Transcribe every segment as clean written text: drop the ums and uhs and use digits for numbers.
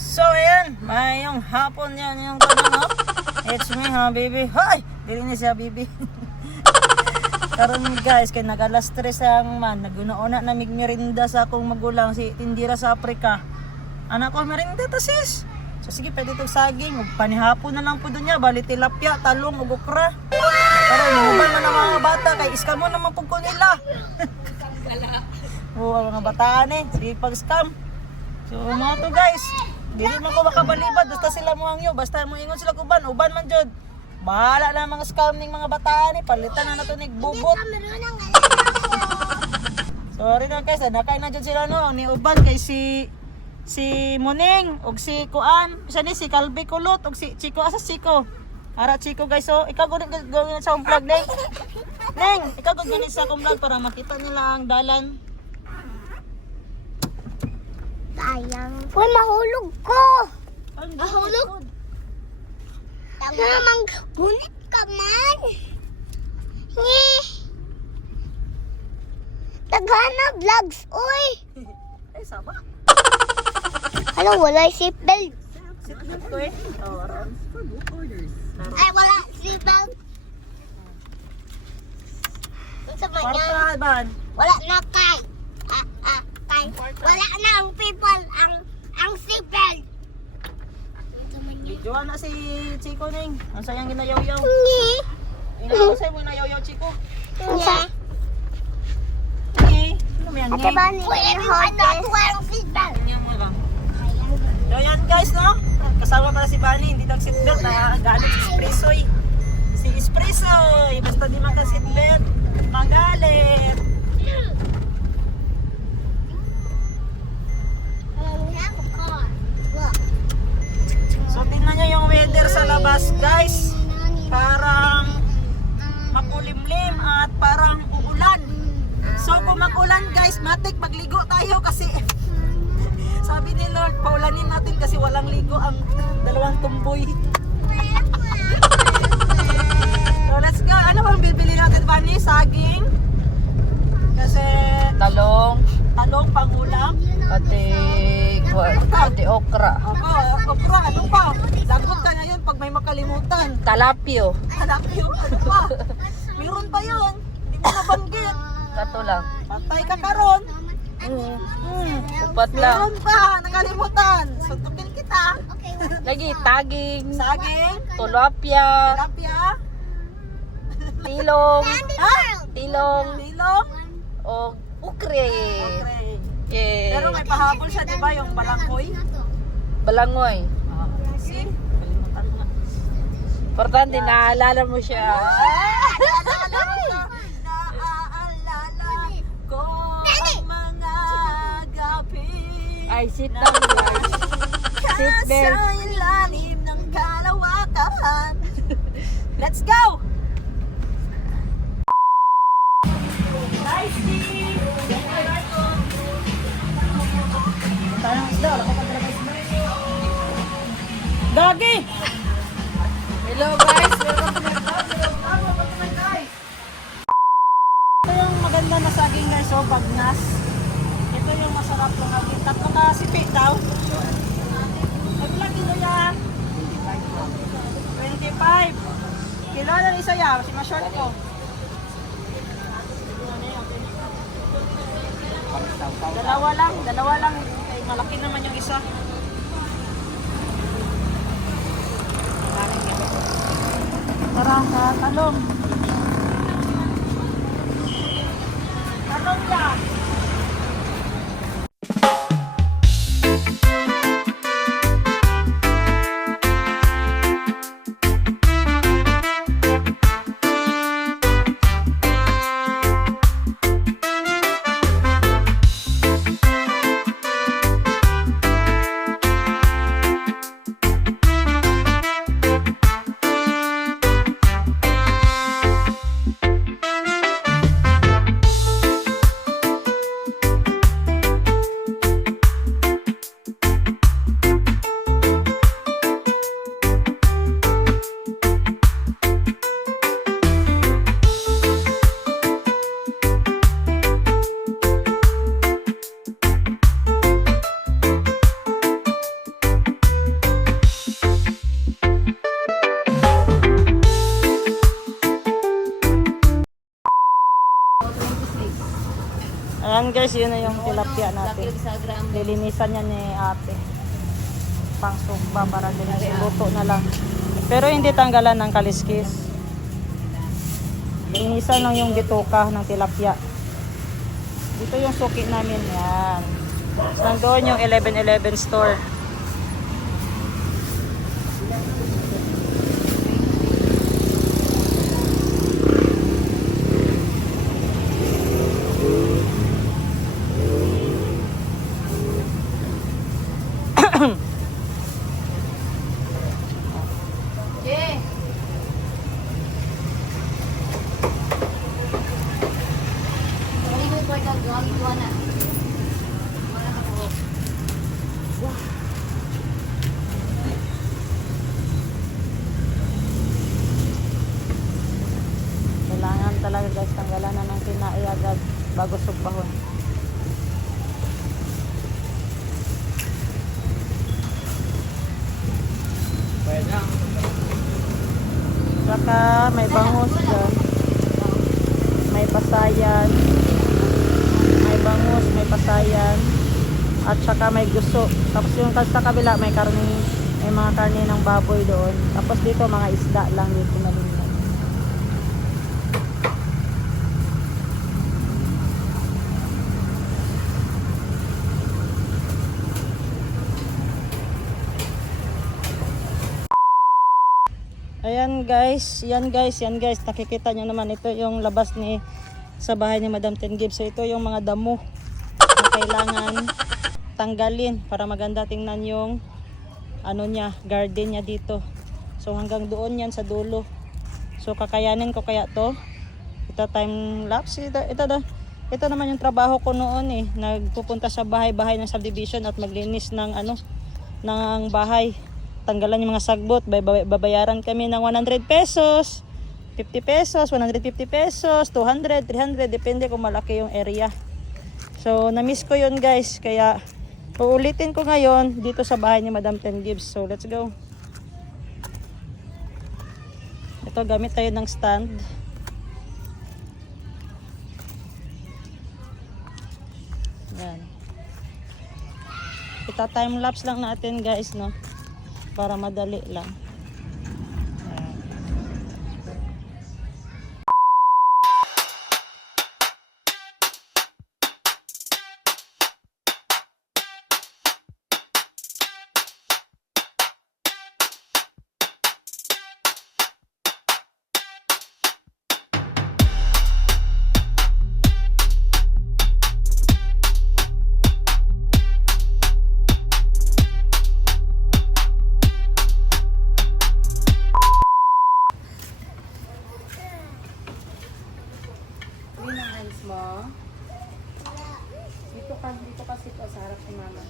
So ayan, mayong hapon yan yung tanong. It's me Habibi. Hoy! Dili ni si Habibi. Karon guys, kay nag-alas 3 ang man, naguna-una na merinda sa akong magulang si tindira sa Afrika. Anak ko merinda ta sis. So sige, pwede itong saging, ug panihapon na lang po doon niya, bali tilapia, talong, ug okra. Pero inuban man ang mga bata, kay iskam mo naman po ko nila. Oo, ang mga bataan eh, sige pag-scam. So mga to guys, dili man ko makabalibad, basta sila mo hangyo, basta mo ingon sila kuban, uban man jud. Bahala na mga scam ning mga bataan eh, palitan na nato nig bubot. Sorry na guys, nakay na jud sila no, ni uban kay si Muning og si Kuan, isa ni si Kalbi Kulot og si Chico asa Chico. Ara Chico guys, so ikaw gud gawin sa akong vlog Neng. Neng, ikaw gud gani sa akong vlog para makita nila ang dalan. Sayang. Uy, mahulog ko. Mahulog? Namang gunit ka man. Nye. Taghana vlogs, uy. Ay, sama. Ano, wala seatbelt. Seatbelt ko eh. Oh, around. Ay, wala seatbelt. Ano sa man yan? Parta ban. Wala na kay. Kay. Wala na ang people, ang seatbelt. Jowa na si Chico Neng. Ang sayang ginayaw-yaw. Nye. Inausay mo ginayaw-yaw Chico. Nye. Nge. Ano mo yan, Ate nge? ba ni ang seatbelt? Ganyan mo lang. So yan guys no, kasama pala si Bani, hindi nag-seatbelt, nagalit si Espressoy. Si Espressoy, basta di maka-seatbelt, magalit. So tingnan nyo yung weather sa labas guys, parang makulimlim at parang uulan. So kung mag-ulan guys, matik magligo tayo kasi sabi ni Lord, paulanin natin kasi walang ligo ang dalawang tumboy. So let's go. Ano bang bibili natin, Bani? Saging? Kasi Talong, pangulam. pati okra, Oo, okra. Ano pa? Lagot ka ngayon pag may makalimutan. talapyo, Hanap yun. Ano pa? Meron pa yun. Hindi mo nabanggit. kato lang. Patay ka karon. Upat lang. Meron pa. Nakalimutan. Suntukin kita. Lagi, taging, Saging. tilapia, Tilapia. tilong, Ha? tilong, Tilong. o ukre. Okay. Yeah. Pero may pahabol siya, di ba? Yung balanghoy. Balangoy. See? Kalimutan mo na. Importante, naalala mo siya. Naalala ko siya. Naaalala ko ang mga gabi. Ay, sit down guys. Sit there. Sa ilalim ng kalawakan. Let's go! Nice tea! Tayong isda, wala ko pa talaga isda. Gagi! Hello guys, welcome to my Ito yung maganda na saging na so bagnas. Ito yung masarap ng aging. Tatlo ka sipi daw. Ito lang kilo yan. 25. Kilo lang isa yan. Si ma-short ko. Dalawa lang. Ay, malaki naman yung isa. Tara, talong. Talong yan. Ayan guys, yun na yung tilapia natin. Lilinisan yan ni ate. Pang sugba para din luto na lang. Pero hindi tanggalan ng kaliskis. Linisan lang yung bituka ng tilapia. Dito yung suki namin. Yan. Nandoon yung 11-11 store. Kailangan talaga guys, tanggalan na ng tinai agad bago sugbahon. Saka may bangus dyan. May pasayan. May bangus, may pasayan. At saka may guso. Tapos yung sa kabila may karne, may mga karne ng baboy doon. Tapos dito mga isda lang dito na rin. Ayan guys, yan guys, nakikita nyo naman ito yung labas ni sa bahay ni Madam Ten Gibbs. So ito yung mga damo na kailangan tanggalin para maganda tingnan yung ano niya, garden niya dito. So hanggang doon yan sa dulo. So kakayanin ko kaya to. Ito time lapse. Ito naman yung trabaho ko noon nagpupunta sa bahay-bahay ng subdivision at maglinis ng ng bahay. Tanggalan yung mga sagbot, babayaran kami ng 100 pesos, 50 pesos, 150 pesos, 200, 300, depende kung malaki yung area. So, na-miss ko yun guys, kaya uulitin ko ngayon dito sa bahay ni Madam Ten Gibbs. So, let's go. Ito, gamit tayo ng stand. Yan. Ita-time-lapse lang natin guys, no? Para madali lang. Dito ka sit sa harap si mama.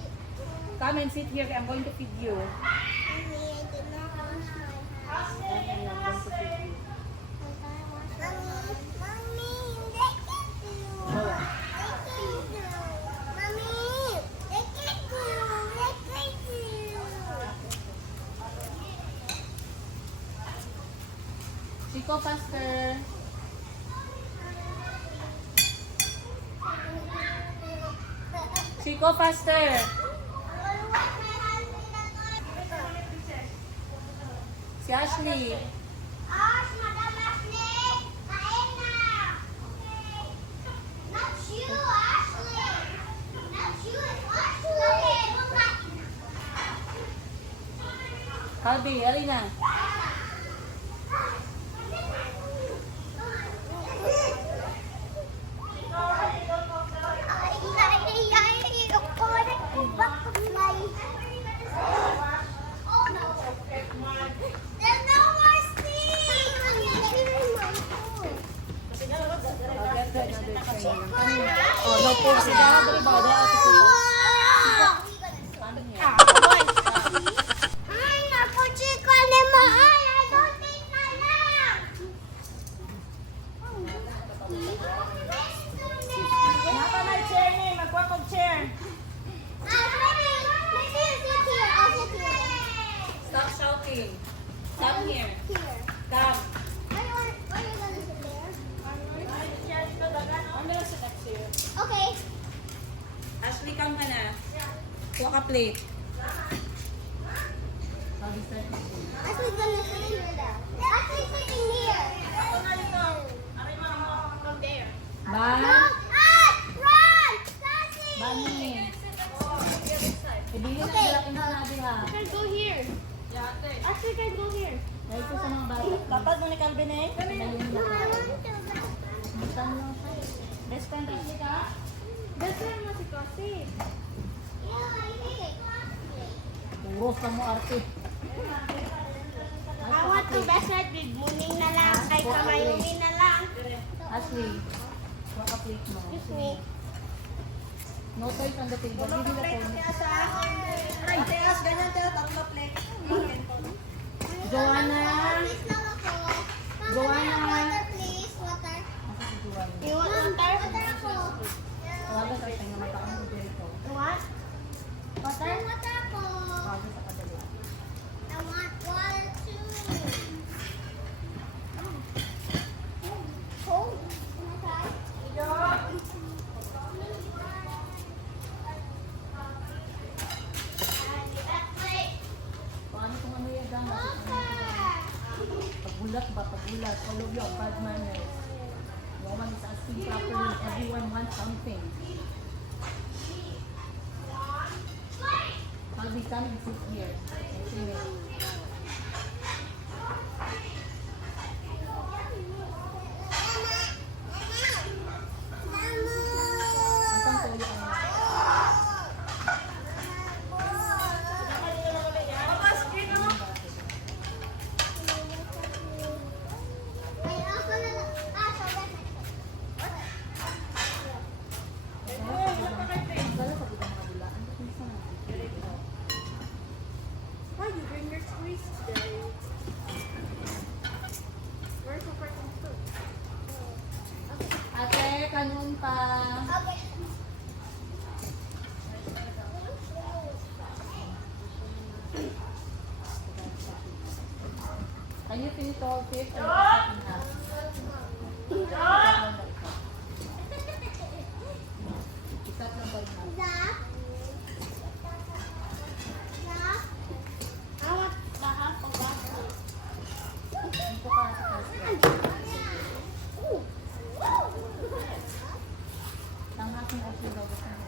Come and sit here. I'm going to feed you. Chico, faster. Chico, faster. Si Ashley. Madam Ashley, kain na. Not you, Ashley. Not you, Ashley. Calby, Alina. Oh, no po sila. Dari ba? Dari ako po. Naka may chair ni. Magkuha kong chair. Stop shouting. Come here. Come. Okay. Kuha ka plate. Ashley's gonna sit here now. Ashley's sitting here. Ba? Ah! Run! Sassy! Bani. Ibigin na Okay. sila sinabi ha. Can go here. Ashley can go here. Dahil ko sa mga bata. Dapat mo ni Calvin eh. No, I want to. Basta mo lang siya. Best friend kasi ka? Best friend mo si Kasi. Yeah, I hate Uros ka mo arte. I want to best friend with Muning na lang. Kay Kamayumi na lang. Ashley. Kuha ka plate mo. Excuse me. No toys on the table. Give me the phone. Ay, Teas, ganyan, Teas. Tatlo plate. Joanna. Please lang ako. Mama, Joanna. water please. Water. Asa si Joanna? You want water? Water ako. Tawagan sa kanya mataang si Jericho. You want? Water? Water ako. Tawagan sa kadali. I want water too. Cold? Paano kung ano yung gama? Pagbulat ba? Pagbulat. All of you have bad manners. No one is asking properly. Everyone wants something. I'll be coming 6 years. Anyway. Ang tuloy ang Gala sa mga kabilaan. Ba't minsan na? Why you bring your toys today? Where's the freaking food? Ate, kanun pa. Can you finish all fish or second half? Ikat lang ba yun? Dito ka sa kasya. Tanghak ng asli daw gusto mo.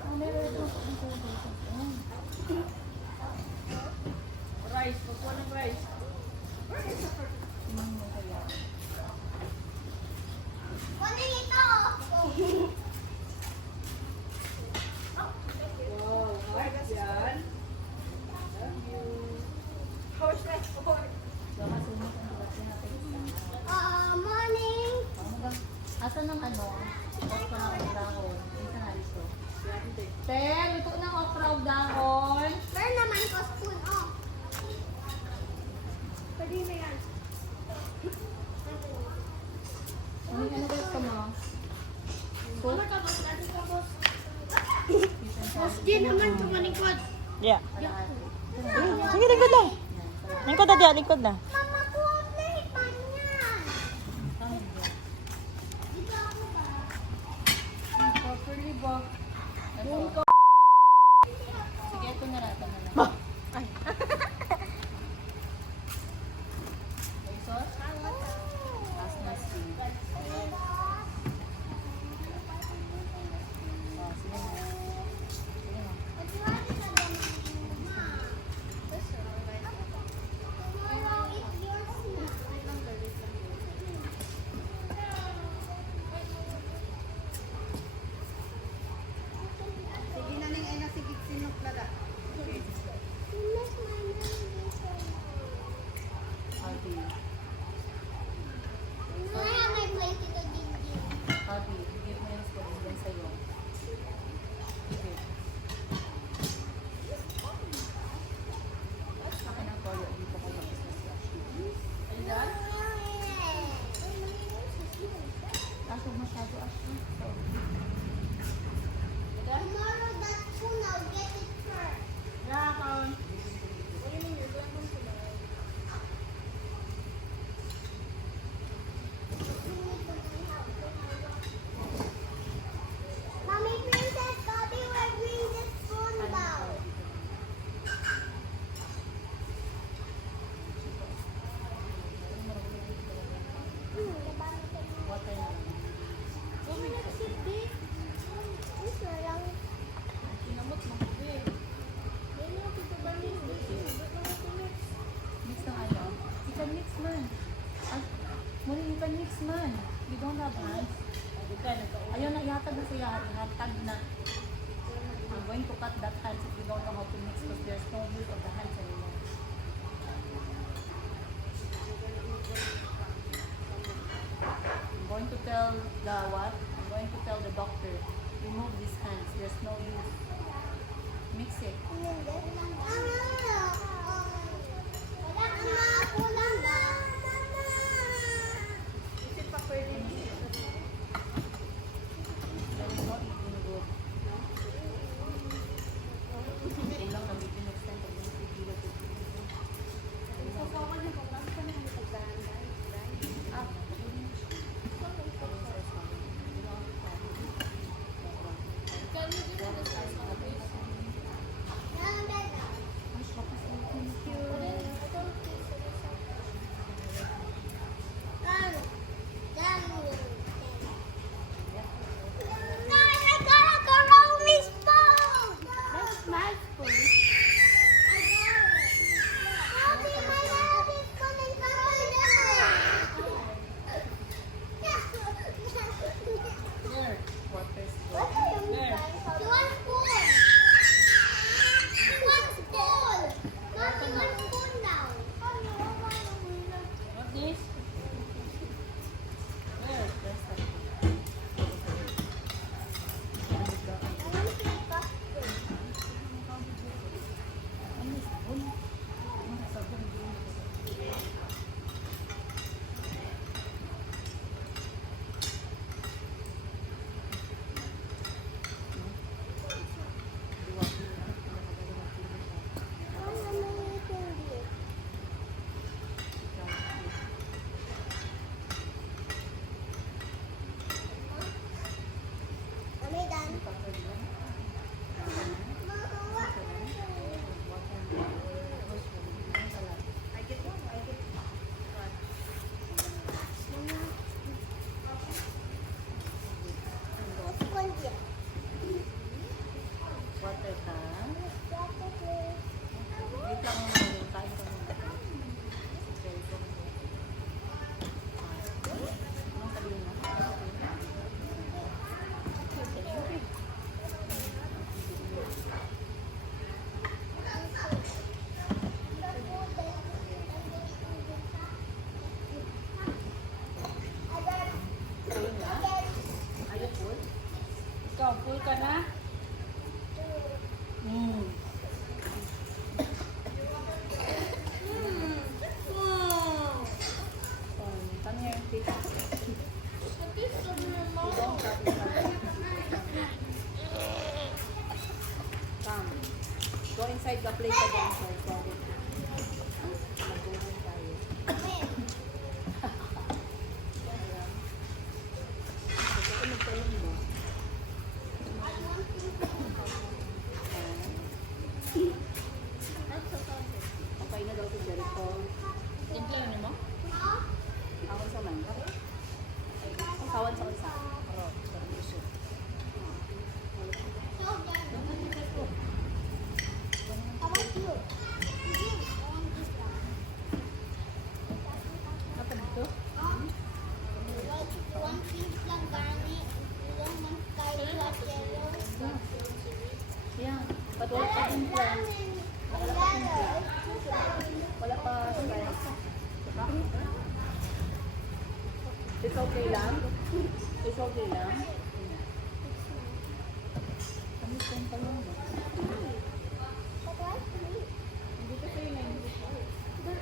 Oh, meron ito. Rice, pagkuha ng rice. Where is the first? Tingnan mo kaya. Wow, hard yan. Love you. How's that? Baka sumot ang ba't natin. Morning. Asan ng ano? Okra o dahon? Isa na ito. Grande. Te, luto ng okra o dahon. Meron naman ko spoon, oh. Pwede na yan. Ano gusto mo? Ano ka, boss? Ano ka, boss? Boss, di naman tumalikod. Yeah. Sige, lingkod lang. Lingkod na diyan, lingkod na. Mama ko, plate pa niyan. Dito ako ba? Properly ba? Sige, ito na lang. Ito na lang. May sauce? As na sweet. Oh, sige na. Sige na. Sige going to cut that hands if you don't know how to mix because there's no use of the hands anymore. I'm going to tell the what? I'm going to tell the doctor, remove these hands. There's no use. Mix it. There is no eating good. Ilang na bigyan next time pag nagsigilan ko. There. Water is good. There. What this? Where? There's that. Ano is sabon? Ano is sabon? Water ka? Wait lang muna. Kain ka muna. Okay, ito muna. Anong sabihin mo? Full na? Are you full? Ikaw, full ka na? Come here, take it. You don't cut it. Come. Go inside the plate again, sir. Sorry. Mag-go tayo. Ito magtalong mo. Okay na daw si Jericho. Timplahan niyo mo? Awan sa mangga. Ang kawan sa isa. Pero, servisyo. Apa dito? Yeah. But wala pa din plan. Wala pa din plan. Wala pa stress. It's okay lang? It's okay lang? Kami sa yung talong mo. Hindi ka sa'yo na yung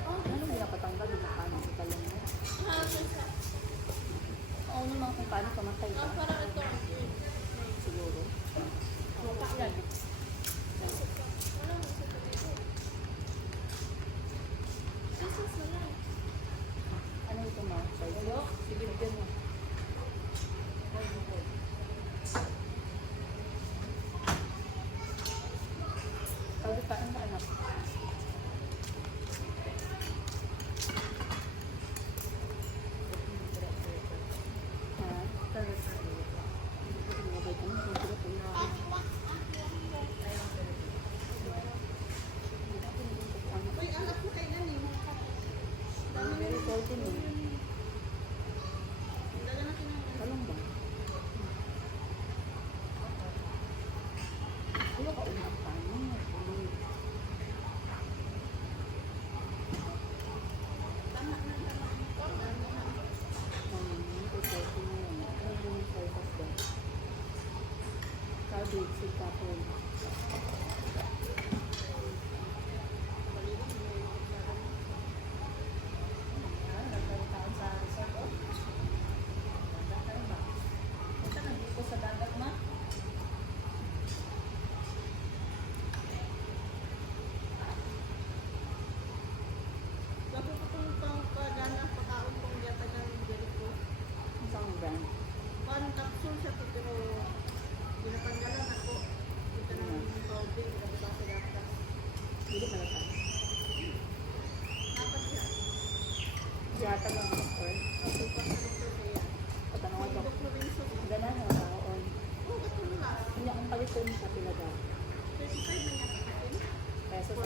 ano nila patanggal yung paano sa talong mo? Oo naman kung paano kamatay ka. Siguro. Yan. Ano ito ma? Sige, bigyan mo. Pwede pa ang anak. Very salty mo. Talong ba? Ano ka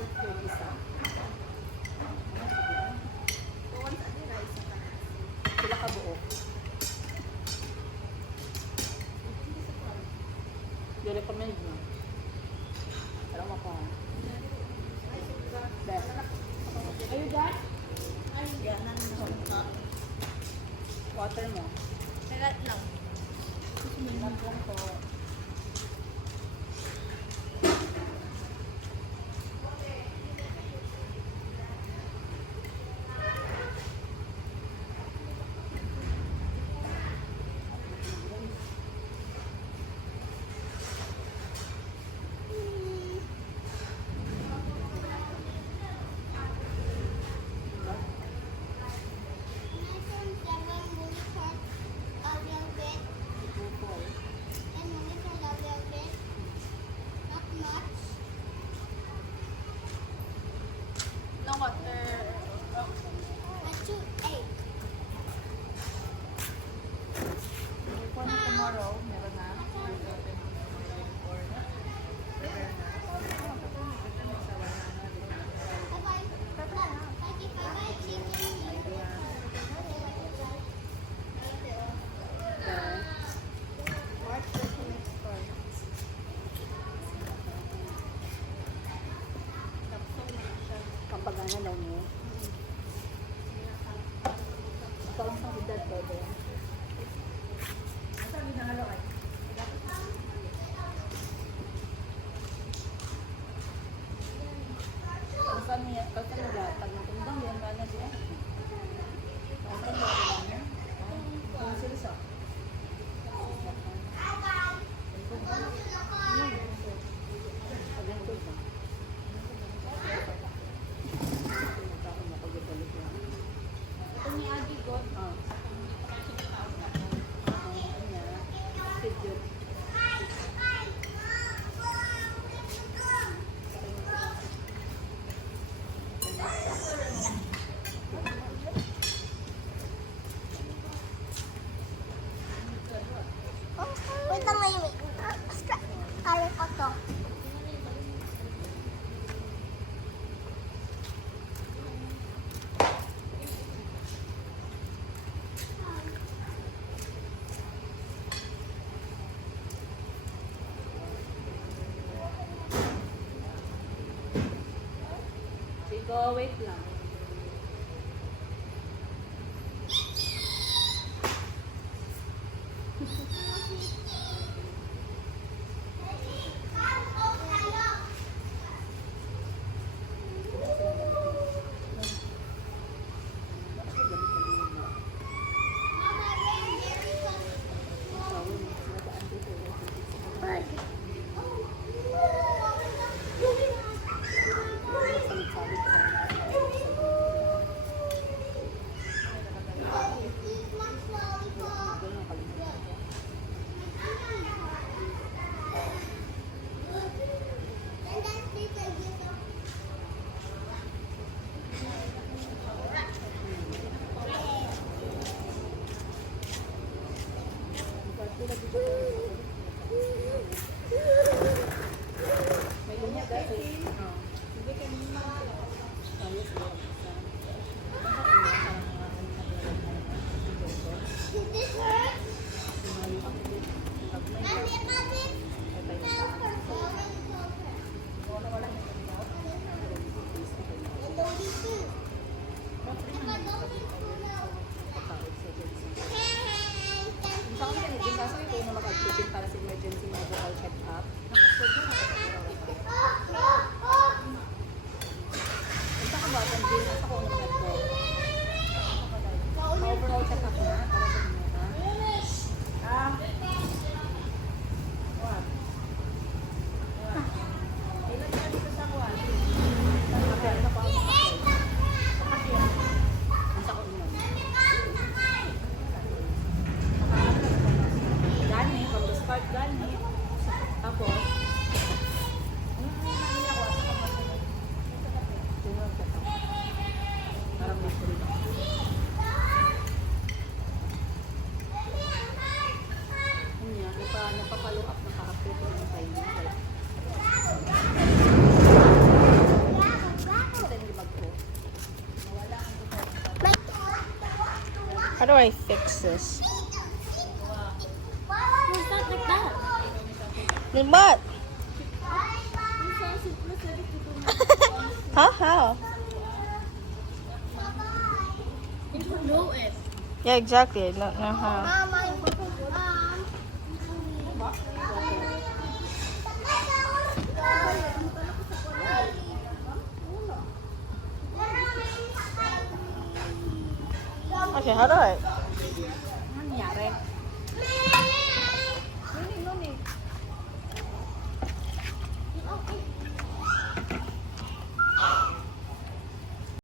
Yung isa. Sila ka buo. Yung recommend mo. Alam mo ko. Best. Ayun dyan? Water mo. Sagat lang. Minam lang po. No water. Let's do egg. For tomorrow, meron na. Pampagana daw mo. Ikaw ang pangidad ko doon. Kasan niya gatag ng tundang yan ba na siya? Kasan niya niya? Kung sila sa? Ito ni Adi God. Wait lang ngayon. Kaya ko to. Sige, wait lang. May linya dati. Hindi ka naman. Ayos mo. Did this hurt? Mommy, mommy. Help her. And Dodi too. Sa akin din kaso ito yung makapagpipin para sa emergency medical check-up. Punta ka ba? Hindi na sa kung ano ko. Overall check-up na para sa inyo, ha? What? Ilan ka dito sa kuwan? Kapel na pa ako sa kapel. Ang sa kung gani, from the start gani. Tapos, do I fix this? It's not like that. Then what? Huh? How? You don't know it. Yeah, exactly. I don't know how. Okay, how do I?